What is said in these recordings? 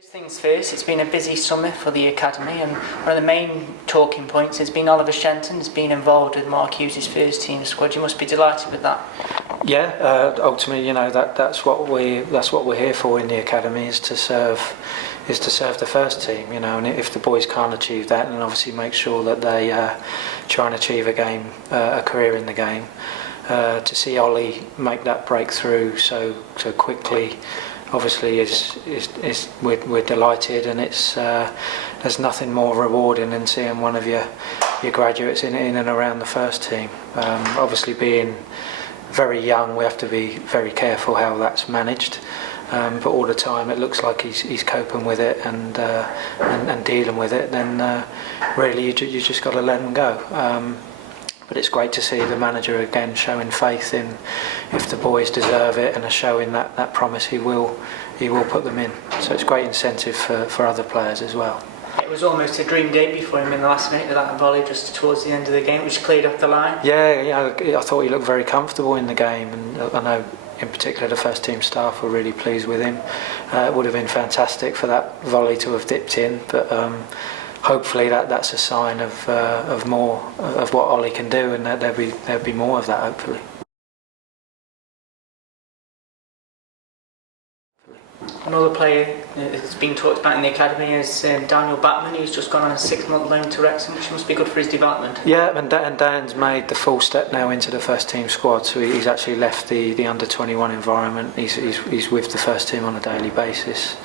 First things first, it's been a busy summer for the academy, and one of the main talking points has been Oliver Shenton's been involved with Mark Hughes' first team squad. You must be delighted with that. Yeah, ultimately, that's what we're here for in the academy, is to serve the first team. And if the boys can't achieve that, then obviously make sure that they try and achieve a career in the game. To see Ollie make that breakthrough so quickly, obviously we're delighted, and there's nothing more rewarding than seeing one of your graduates in and around the first team. Obviously, being very young, we have to be very careful how that's managed, but all the time it looks like he's coping with it and dealing with it. Then really you just got to let him go. But it's great to see the manager again showing faith in, if the boys deserve it and are showing that promise, he will put them in. So it's great incentive for other players as well. It was almost a dream debut for him in the last minute of that volley just towards the end of the game, which cleared up the line. Yeah, I thought he looked very comfortable in the game, and I know in particular the first team staff were really pleased with him. It would have been fantastic for that volley to have dipped in, but hopefully that's a sign of more of what Ollie can do, and that there'll be more of that hopefully. Another player that's been talked about in the academy is Daniel Batman, who's just gone on a 6-month loan to Wrexham, which must be good for his development. Yeah, and Dan's made the full step now into the first team squad, so he's actually left the under-21 environment. He's with the first team on a daily basis.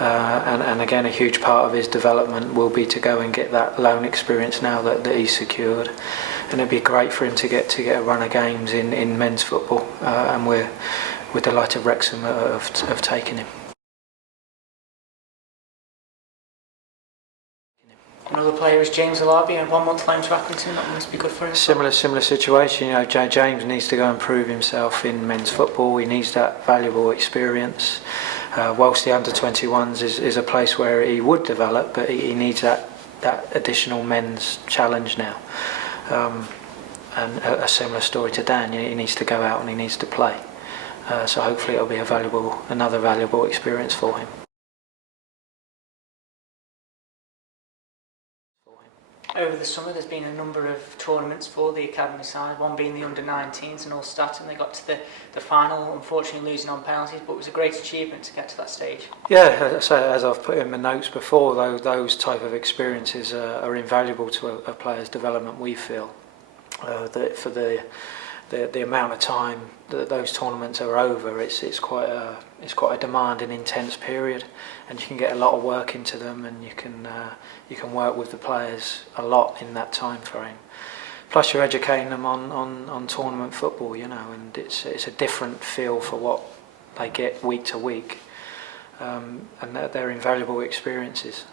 And again, a huge part of his development will be to go and get that loan experience now that he's secured, and it'd be great for him to get a run of games in men's football, and we're delighted Wrexham have taken him. Another player is James Alabi, a 1-month loan to Accrington. That must be good for him. Similar situation. James needs to go and prove himself in men's football. He needs that valuable experience. Whilst the under-21s is a place where he would develop, but he needs that additional men's challenge now. And a similar story to Dan. He needs to go out and he needs to play. So hopefully it'll be another valuable experience for him. Over the summer there's been a number of tournaments for the academy side, one being the under-19s and Ulster, and they got to the final, unfortunately losing on penalties, but it was a great achievement to get to that stage. Yeah, so as I've put in the notes before, those type of experiences are invaluable to a player's development, we feel. That for the amount of time that those tournaments are over, it's quite a demanding, intense period, and you can get a lot of work into them, and you can work with the players a lot in that time frame. Plus, you're educating them on tournament football, and it's a different feel for what they get week to week, and they're invaluable experiences.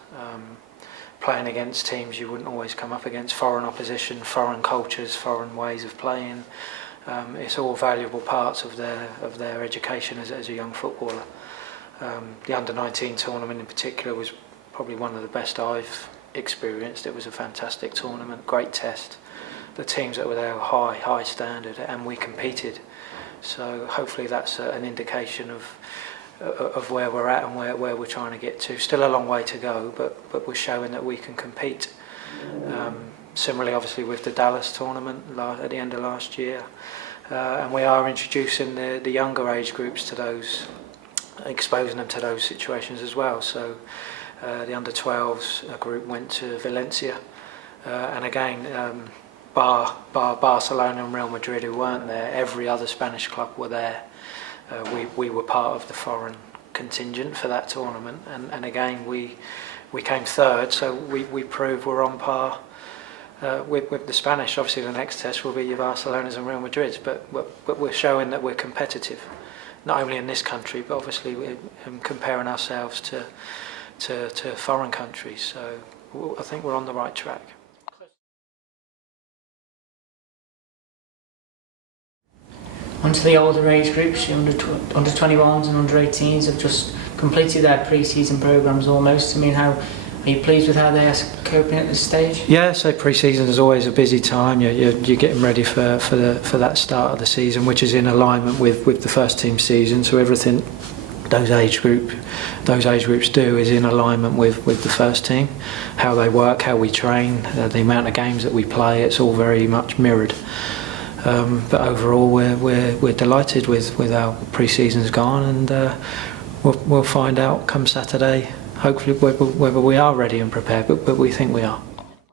Playing against teams you wouldn't always come up against, foreign opposition, foreign cultures, foreign ways of playing. It's all valuable parts of their education as a young footballer. The under-19 tournament in particular was probably one of the best I've experienced. It was a fantastic tournament, great test. The teams that were there were high standard, and we competed. So hopefully that's an indication of where we're at and where we're trying to get to. Still a long way to go, but we're showing that we can compete. Similarly, obviously, with the Dallas tournament at the end of last year, and we are introducing the younger age groups to those, exposing them to those situations as well. So the under-12s group went to Valencia, and again, bar Barcelona and Real Madrid, who weren't there, every other Spanish club were there. We were part of the foreign contingent for that tournament, and again we came third, so we proved we're on par with the Spanish. Obviously the next test will be your Barcelonas and Real Madrids, but we're showing that we're competitive, not only in this country, but obviously we're comparing ourselves to foreign countries, so I think we're on the right track. Onto the older age groups, under 21s and under 18s have just completed their pre-season programmes almost. I mean, are you pleased with how they are coping at this stage? Yeah, so pre-season is always a busy time. You're getting ready for that start of the season, which is in alignment with the first team season. So everything those age groups do is in alignment with the first team. How they work, how we train, the amount of games that we play, it's all very much mirrored. But overall, we're delighted with how pre-season's gone, and we'll find out come Saturday, hopefully, whether we are ready and prepared. But we think we are.